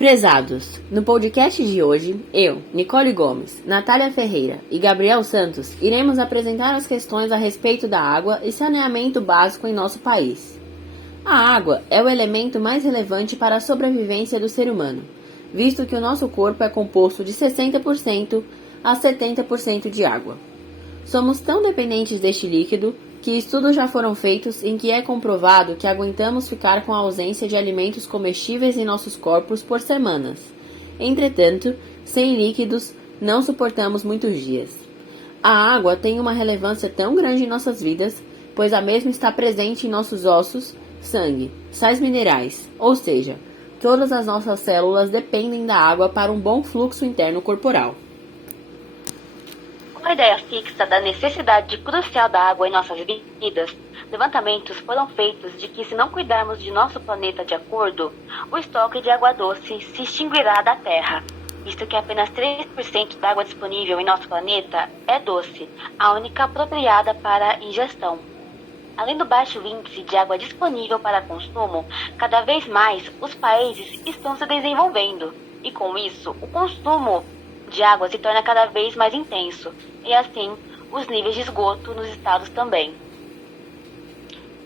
Prezados, no podcast de hoje, eu, Nicole Gomes, Natália Ferreira e Gabriel Santos iremos apresentar as questões a respeito da água e saneamento básico em nosso país. A água é o elemento mais relevante para a sobrevivência do ser humano, visto que o nosso corpo é composto de 60% a 70% de água. Somos tão dependentes deste líquido que estudos já foram feitos em que é comprovado que aguentamos ficar com a ausência de alimentos comestíveis em nossos corpos por semanas. Entretanto, sem líquidos, não suportamos muitos dias. A água tem uma relevância tão grande em nossas vidas, pois a mesma está presente em nossos ossos, sangue, sais minerais, ou seja, todas as nossas células dependem da água para um bom fluxo interno corporal. Com a ideia fixa da necessidade crucial da água em nossas vidas, levantamentos foram feitos de que se não cuidarmos de nosso planeta de acordo, o estoque de água doce se extinguirá da Terra, visto que apenas 3% da água disponível em nosso planeta é doce, a única apropriada para ingestão. Além do baixo índice de água disponível para consumo, cada vez mais os países estão se desenvolvendo, e com isso o consumo de água se torna cada vez mais intenso, e assim os níveis de esgoto nos estados também.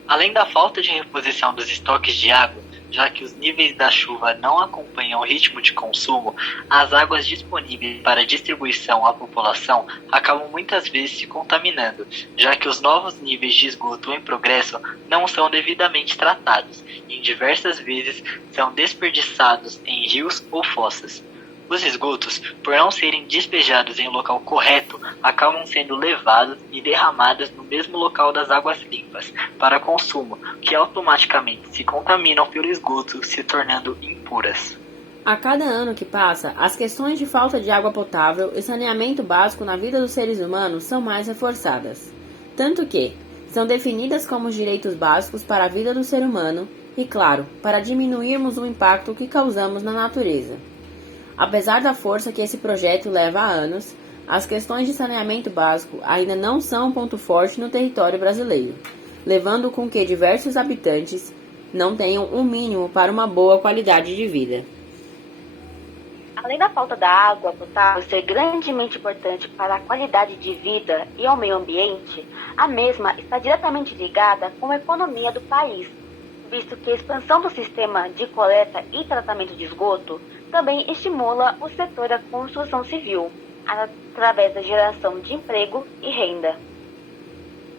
Além da falta de reposição dos estoques de água, já que os níveis da chuva não acompanham o ritmo de consumo, as águas disponíveis para distribuição à população acabam muitas vezes se contaminando, já que os novos níveis de esgoto em progresso não são devidamente tratados e, em diversas vezes, são desperdiçados em rios ou fossas. Os esgotos, por não serem despejados em um local correto, acabam sendo levados e derramados no mesmo local das águas limpas para consumo, que automaticamente se contaminam pelo esgoto, se tornando impuras. A cada ano que passa, as questões de falta de água potável e saneamento básico na vida dos seres humanos são mais reforçadas. Tanto que são definidas como os direitos básicos para a vida do ser humano e, claro, para diminuirmos o impacto que causamos na natureza. Apesar da força que esse projeto leva há anos, as questões de saneamento básico ainda não são um ponto forte no território brasileiro, levando com que diversos habitantes não tenham um mínimo para uma boa qualidade de vida. Além da falta da água potável ser grandemente importante para a qualidade de vida e ao meio ambiente, a mesma está diretamente ligada com a economia do país, visto que a expansão do sistema de coleta e tratamento de esgoto também estimula o setor da construção civil, através da geração de emprego e renda.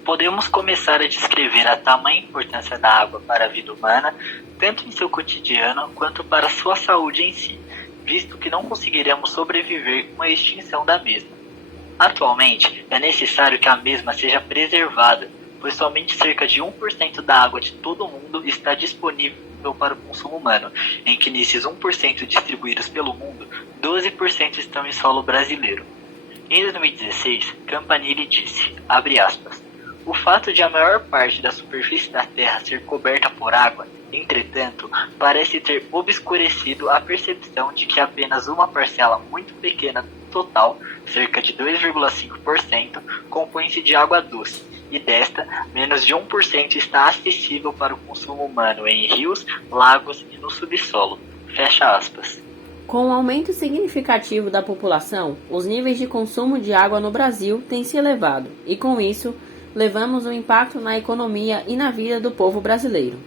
Podemos começar a descrever a tamanha importância da água para a vida humana, tanto em seu cotidiano quanto para sua saúde em si, visto que não conseguiremos sobreviver com a extinção da mesma. Atualmente, é necessário que a mesma seja preservada, pois somente cerca de 1% da água de todo o mundo está disponível para o consumo humano, em que nesses 1% distribuídos pelo mundo, 12% estão em solo brasileiro. Em 2016, Campanile disse, abre aspas, o fato de a maior parte da superfície da Terra ser coberta por água, entretanto, parece ter obscurecido a percepção de que apenas uma parcela muito pequena do total, cerca de 2,5%, compõe-se de água doce, e desta, menos de 1% está acessível para o consumo humano em rios, lagos e no subsolo. Fecha aspas. Com o aumento significativo da população, os níveis de consumo de água no Brasil têm se elevado, e com isso, levamos um impacto na economia e na vida do povo brasileiro.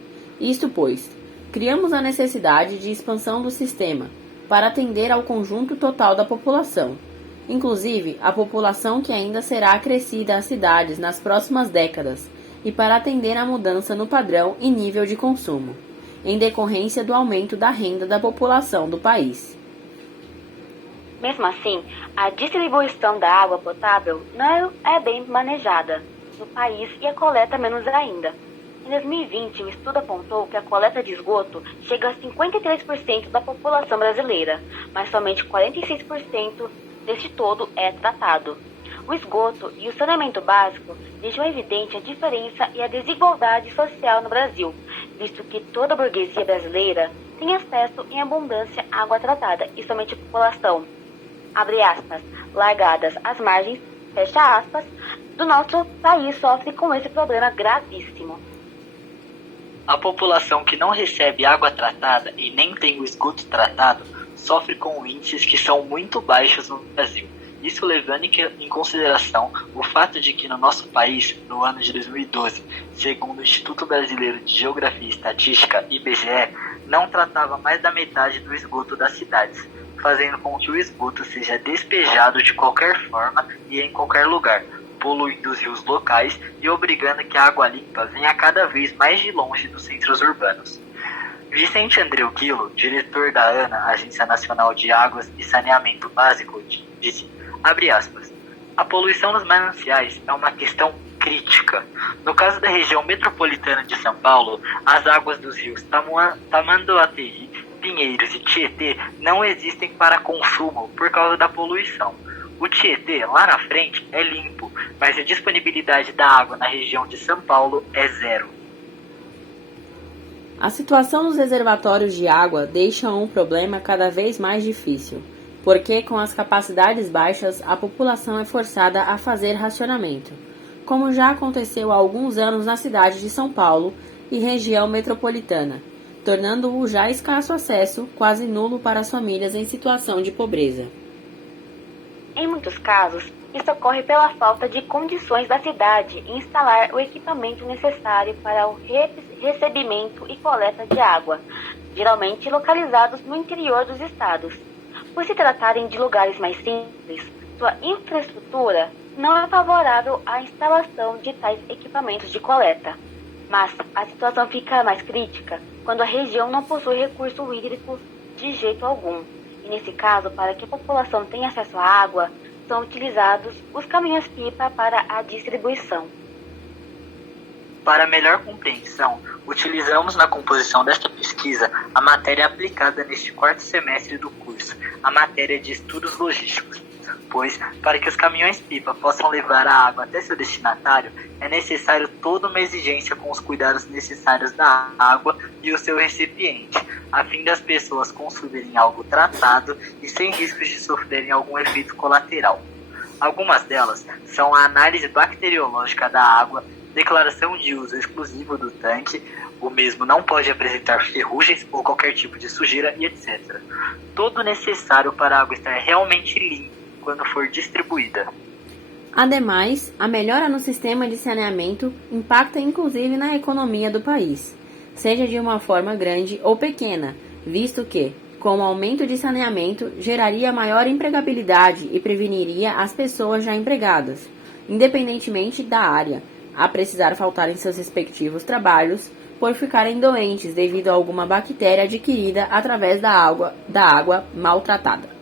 Isto pois, criamos a necessidade de expansão do sistema, para atender ao conjunto total da população, inclusive a população que ainda será acrescida às cidades nas próximas décadas, e para atender à mudança no padrão e nível de consumo, em decorrência do aumento da renda da população do país. Mesmo assim, a distribuição da água potável não é bem manejada no país e a coleta menos ainda. Em 2020, o estudo apontou que a coleta de esgoto chega a 53% da população brasileira, mas somente 46% deste todo é tratado. O esgoto e o saneamento básico deixam evidente a diferença e a desigualdade social no Brasil, visto que toda a burguesia brasileira tem acesso em abundância à água tratada e somente a população, abre aspas, largadas às margens, fecha aspas, do nosso país sofre com esse problema gravíssimo. A população que não recebe água tratada e nem tem o esgoto tratado sofre com índices que são muito baixos no Brasil. Isso levando em consideração o fato de que no nosso país, no ano de 2012, segundo o Instituto Brasileiro de Geografia e Estatística, IBGE, não tratava mais da metade do esgoto das cidades, fazendo com que o esgoto seja despejado de qualquer forma e em qualquer lugar, poluindo os rios locais e obrigando que a água limpa venha cada vez mais de longe dos centros urbanos. Vicente Andreu Quilo, diretor da ANA, Agência Nacional de Águas e Saneamento Básico, disse, abre aspas, a poluição nos mananciais é uma questão crítica. No caso da região metropolitana de São Paulo, as águas dos rios Tamanduateí, Pinheiros e Tietê não existem para consumo por causa da poluição. O Tietê, lá na frente, é limpo, mas a disponibilidade da água na região de São Paulo é zero. A situação nos reservatórios de água deixa um problema cada vez mais difícil, porque com as capacidades baixas, a população é forçada a fazer racionamento, como já aconteceu há alguns anos na cidade de São Paulo e região metropolitana, tornando o já escasso acesso quase nulo para as famílias em situação de pobreza. Em muitos casos, isso ocorre pela falta de condições da cidade em instalar o equipamento necessário para o recebimento e coleta de água, geralmente localizados no interior dos estados. Por se tratarem de lugares mais simples, sua infraestrutura não é favorável à instalação de tais equipamentos de coleta. Mas a situação fica mais crítica quando a região não possui recurso hídrico de jeito algum. E nesse caso, para que a população tenha acesso à água, são utilizados os caminhões-pipa para a distribuição. Para melhor compreensão, utilizamos na composição desta pesquisa a matéria aplicada neste quarto semestre do curso, a matéria de estudos logísticos, pois, para que os caminhões-pipa possam levar a água até seu destinatário, é necessário toda uma exigência com os cuidados necessários da água e o seu recipiente, a fim das pessoas consumirem algo tratado e sem riscos de sofrerem algum efeito colateral. Algumas delas são a análise bacteriológica da água, declaração de uso exclusivo do tanque, o mesmo não pode apresentar ferrugens ou qualquer tipo de sujeira e etc. Todo necessário para a água estar realmente limpa quando for distribuída. Ademais, a melhora no sistema de saneamento impacta inclusive na economia do país, seja de uma forma grande ou pequena, visto que, com o aumento de saneamento, geraria maior empregabilidade e preveniria as pessoas já empregadas, independentemente da área, a precisar faltar em seus respectivos trabalhos por ficarem doentes devido a alguma bactéria adquirida através da água maltratada.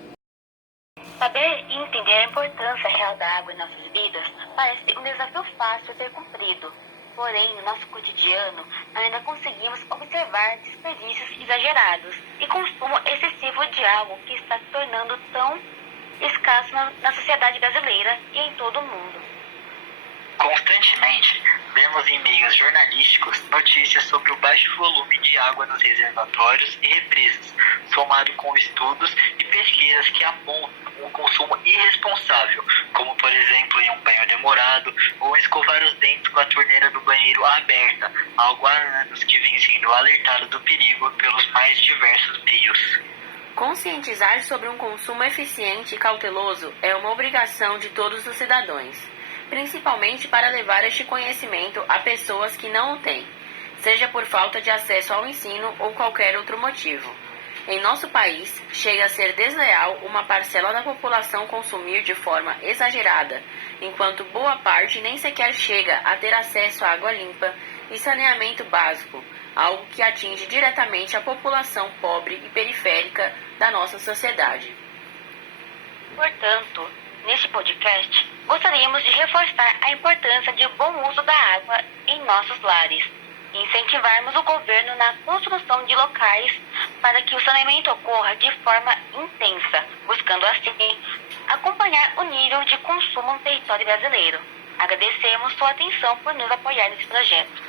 Saber e entender a importância real da água em nossas vidas parece um desafio fácil a ser cumprido. Porém, no nosso cotidiano, ainda conseguimos observar desperdícios exagerados e consumo excessivo de algo que está se tornando tão escasso na sociedade brasileira e em todo o mundo. Constantemente, vemos em meios jornalísticos notícias sobre o baixo volume de água nos reservatórios e represas, somado com estudos e pesquisas que apontam um consumo irresponsável, como por exemplo em um banho demorado ou escovar os dentes com a torneira do banheiro aberta, algo há anos que vem sendo alertado do perigo pelos mais diversos meios. Conscientizar sobre um consumo eficiente e cauteloso é uma obrigação de todos os cidadãos, principalmente para levar este conhecimento a pessoas que não o têm, seja por falta de acesso ao ensino ou qualquer outro motivo. Em nosso país, chega a ser desleal uma parcela da população consumir de forma exagerada, enquanto boa parte nem sequer chega a ter acesso à água limpa e saneamento básico, algo que atinge diretamente a população pobre e periférica da nossa sociedade. Portanto, neste podcast, gostaríamos de reforçar a importância de bom uso da água em nossos lares e incentivarmos o governo na construção de locais para que o saneamento ocorra de forma intensa, buscando assim acompanhar o nível de consumo no território brasileiro. Agradecemos sua atenção por nos apoiar nesse projeto.